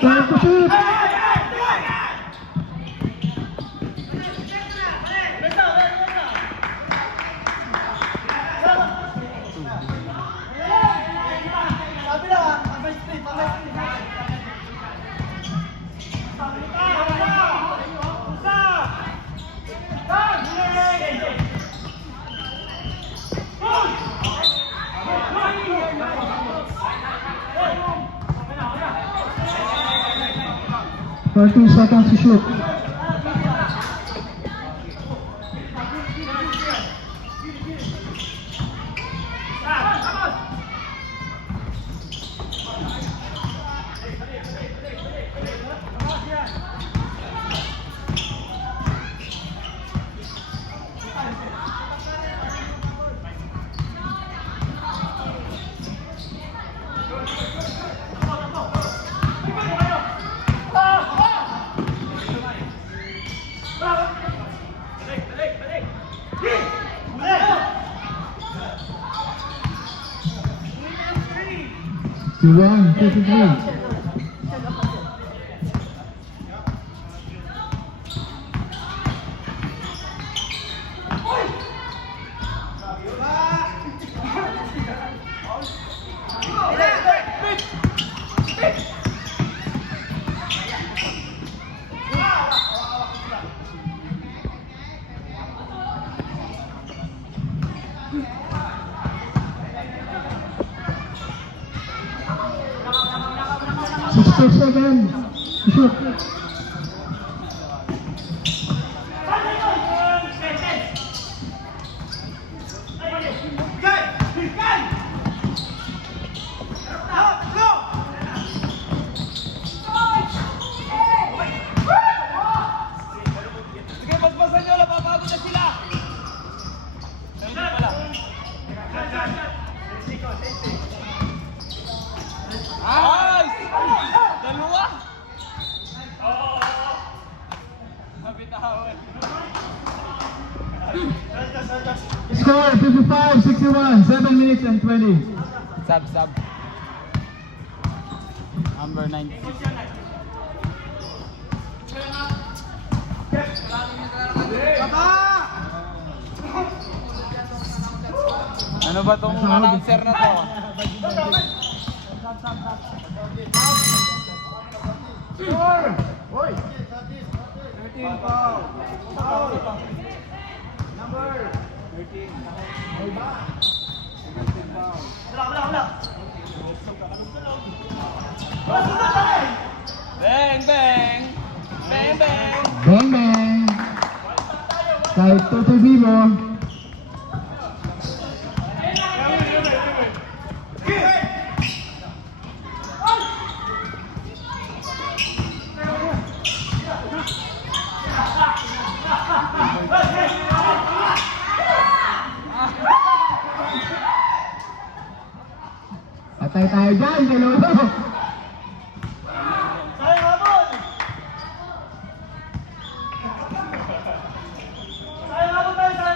Time to shoot! Thirty seconds to shoot. One, 53. Seven, shoot. Score 55-61, 7 minutes and 20. Sub. Number 9. Ano ba tong announcer na to? Score! Hoy! 13 foul. Number 13. Hoy ba? 13 foul. Wala. Bang bang! Bang bang! Bang bang! Kahit Toto Vivo. Patay tayo dyan, dalawa. Sayang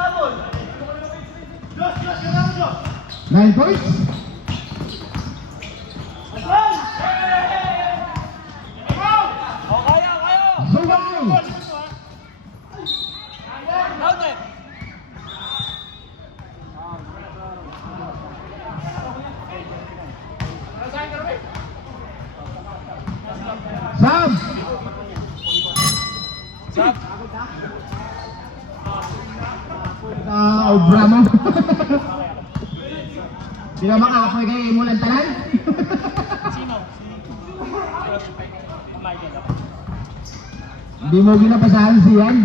habol! Diyos! 9 points. Kaya! Sugay! Outlet! Sab! Obra mo. Di ka makakapoy kayo imulan talan? Hindi mo ginapasahan siyan.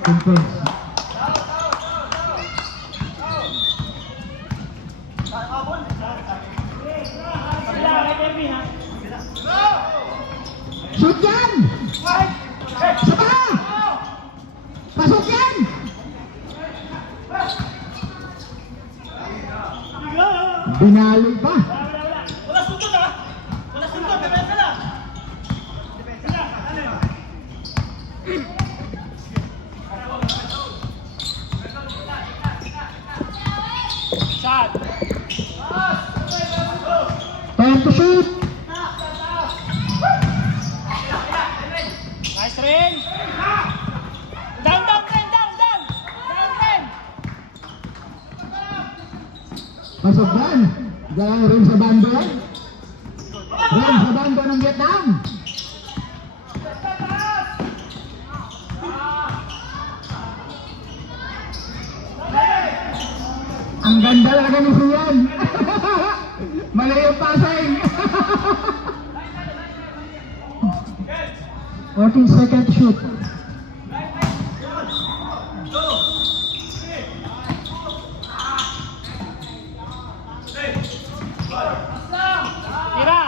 Conference. Shoot yan! Saba! Pasok yan! Binali pa! Wala sundot ha! Wala sundot! Depensa na! rin. Down, down, Tren, down, down. Down, Tren. Pasok Dan. Gaya rin sa bando yan. Rin sa bando ng Vietnam. Ang ganda talaga ni Sian. Mali yung passing. 14-second shoot. Tira.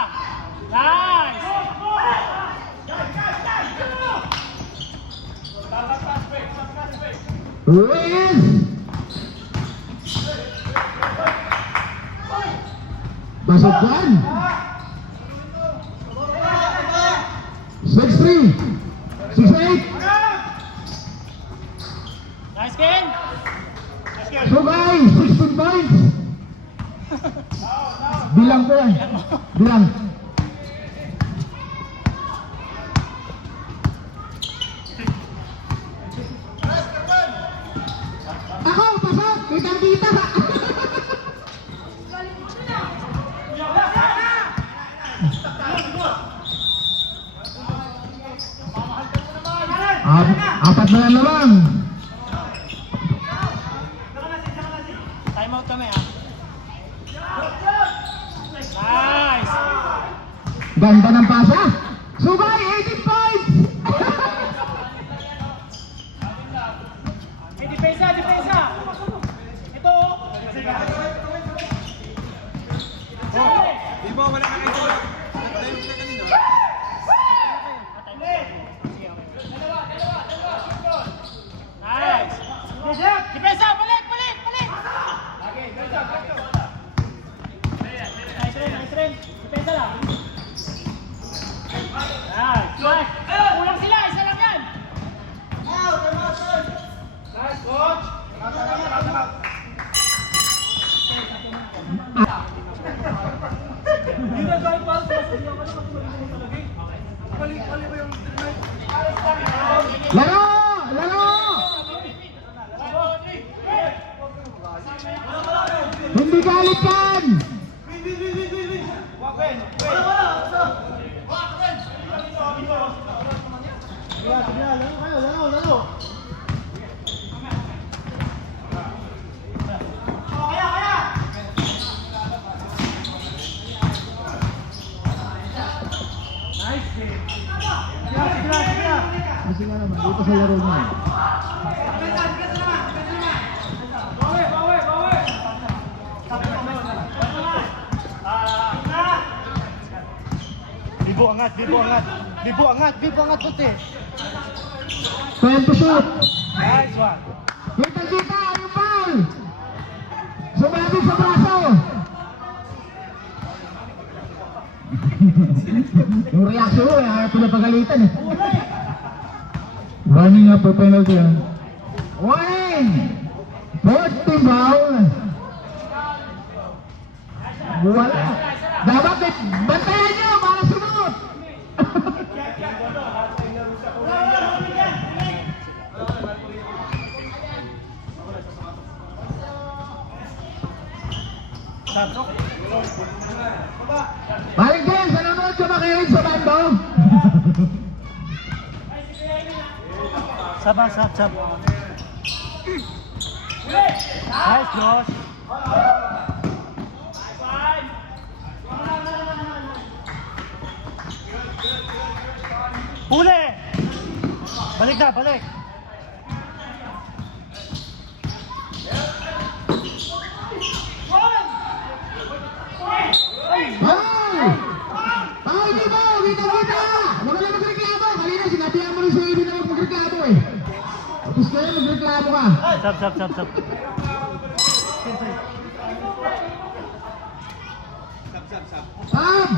Nice. Ruiz. Pasok Dan. 6-3. 6-8. Nice, Ken. Sugay, 16 points. Bilang ko yan. Bilang. Ako, pasok. Kitang-kita. Apat na yan naman. Time out kami, ah. Nice. Ganda ng pasa. Sugay, 18 points. Eh, depensa, depensa. Ito. Di ba wala ka kayo? Time ka kanina. Nice. Depensa, balik, balik, balik. Nice rin, nice rin. Depensa lang. Nice. Nice. Kulang sila, isa lang yan. Nice, coach. Yun ang gawin pa. Balik ba yung Laro! Laro! Hindi galitan! Kasi nga naman, dito sa laro niya. Bibo angat, bibo angat. Bibo angat, bibo angat puti. 20 shoot! Nice one. Kita-kita! Yung foul! Sumabi sa braso! Yung reaction mo, ayaw pinapagalitan eh. Running up for penalty. Warning! 40 foul! Wala! Dapat bantayan nyo para sunod! Balik din! Sa nanonood ka makinig sa bando! Saba, sab, sab. Nice, Josh. Huli! Balik na, balik. Foul! Foul dito! Kita-kita! Huwag ka na magreklamo! Kanina sinabihan mo rin sa hindi na magreklamo eh. Tapos kaya magreklamo ka. Sab, sab, sab, sab. Sab!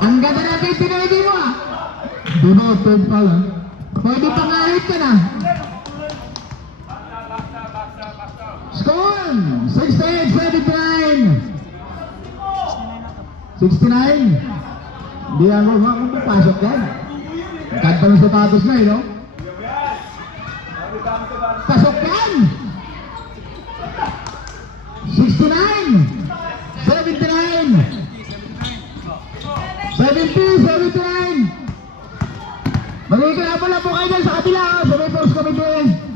Ang ganda natin pinaydi mo ah! Di ba, third foul ah? Pwede pangahit ka na. Score! 68-79! 69. Hindi ako makapasok yan. Kanta ng sapatos na eh, no? Pasok yan! 69! 79! 70! 79! Magkikilapa lang po kayo dyan sa kabila, ha? Sa may post committee.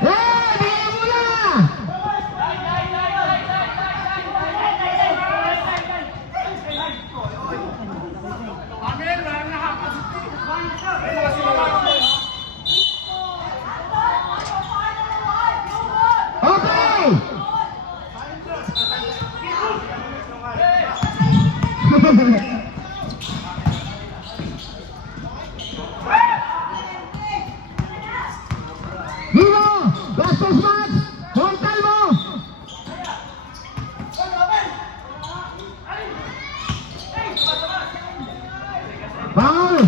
Hey! Bigyan mo na! Okay! Dino! Gastos match! Hontal mo! Foul!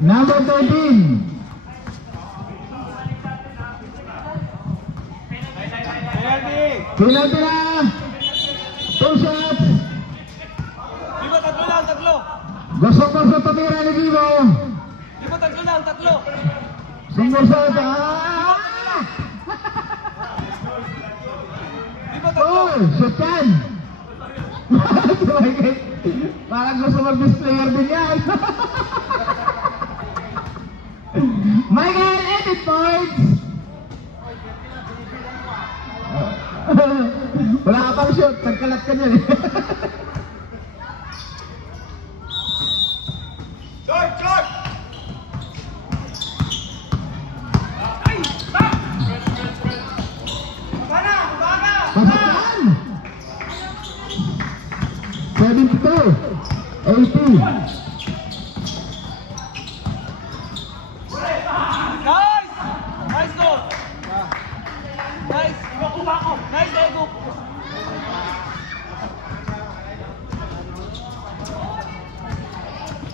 Number 13. Penalty na! 2 shots! Vivo, tatlo lang, tatlo. Gusto ko sa patira ni Vivo. Vivo, tatlo lang, tatlo. Sumursot. Ah! Vivo, tatlo. Oh, shoot yan! Parang gusto mag-displayer din yan. Michael, 80 points! Wala ka pang shoot, nagkalat ka dyan eh. Pasok yan! 72, 80. Nice! Nice goal! Nice! Nice, Ego!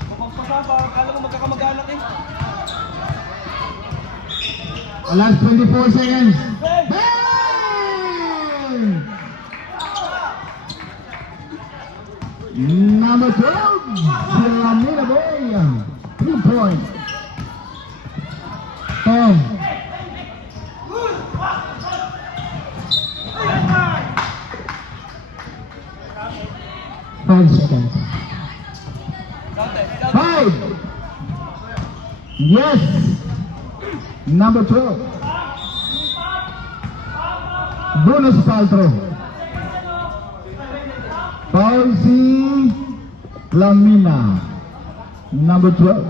Mapagpasama, kala mo magkakamag-anak eh. Last 24 seconds. Bang! Bang! Number 12, Silamina Boy. 3 points. 10. Five seconds. Dante, Dante. 5. Yes. Number 12. Bonus foul throw. Foul si Lamina. Number 12.